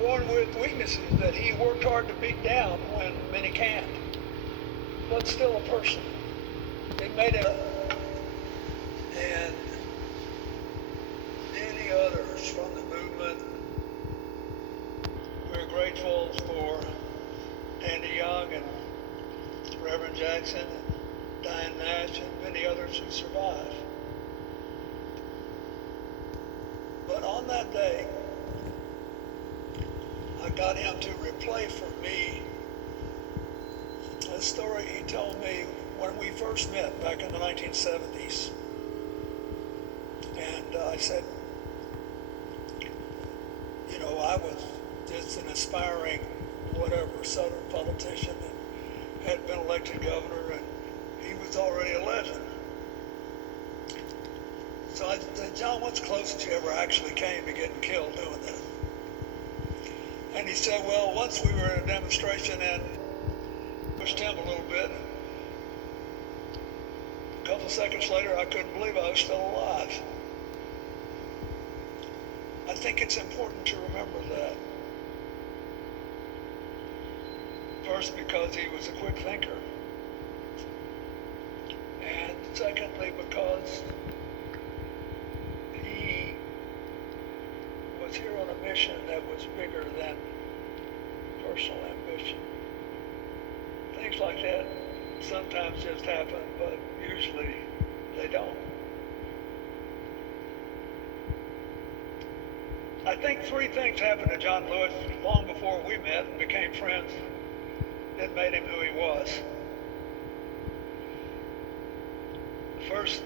born with weaknesses that he worked hard to beat down when many can't, but still a person. It made it, and many others from the movement. We're grateful for Andy Young and Reverend Jackson and Diane Nash and many others who survived. But on that day, I got him to replay for me a story he told me when we first met back in the 1970s. And I said, you know, I was just an aspiring whatever Southern politician and had been elected governor, and he was already a legend. So I said, John, what's the closest you ever actually came to getting killed doing this? And he said, well, once we were at a demonstration and pushed him a little bit. A couple of seconds later, I couldn't believe I was still alive. I think it's important to remember that. First, because he was a quick thinker. And secondly, because he was here on a mission that was bigger than personal ambition. Things like that sometimes just happen, but usually they don't. I think three things happened to John Lewis long before we met and became friends that made him who he was. First,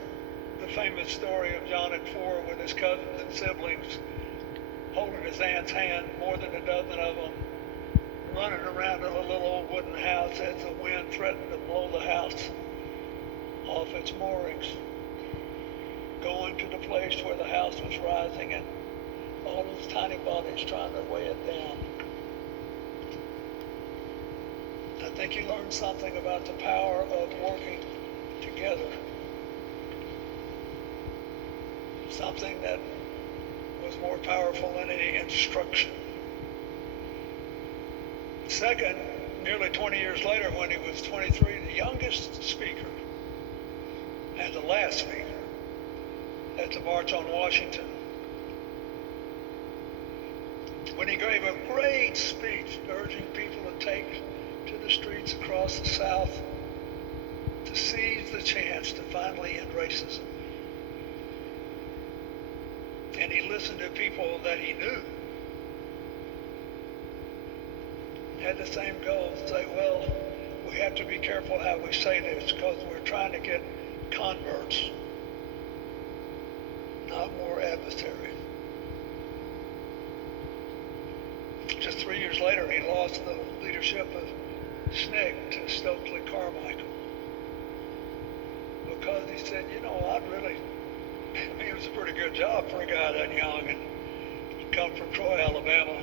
the famous story of John at 4 with his cousins and siblings holding his aunt's hand, more than a dozen of them, running around in a little old wooden house as the wind threatened to blow the house off its moorings, going to the place where the house was rising and all those tiny bodies trying to weigh it down. I think you learned something about the power of working together. Something that was more powerful than any instruction. Second, nearly 20 years later, when he was 23, the youngest speaker and the last speaker at the March on Washington, when he gave a great speech urging people to take to the streets across the South to seize the chance to finally end racism. And he listened to people that he knew had the same goal, say, well, we have to be careful how we say this because we're trying to get converts, not more adversaries. Just 3 years later, he lost the leadership of SNCC to Stokely Carmichael because he said, you know, it was a pretty good job for a guy that young and come from Troy, Alabama.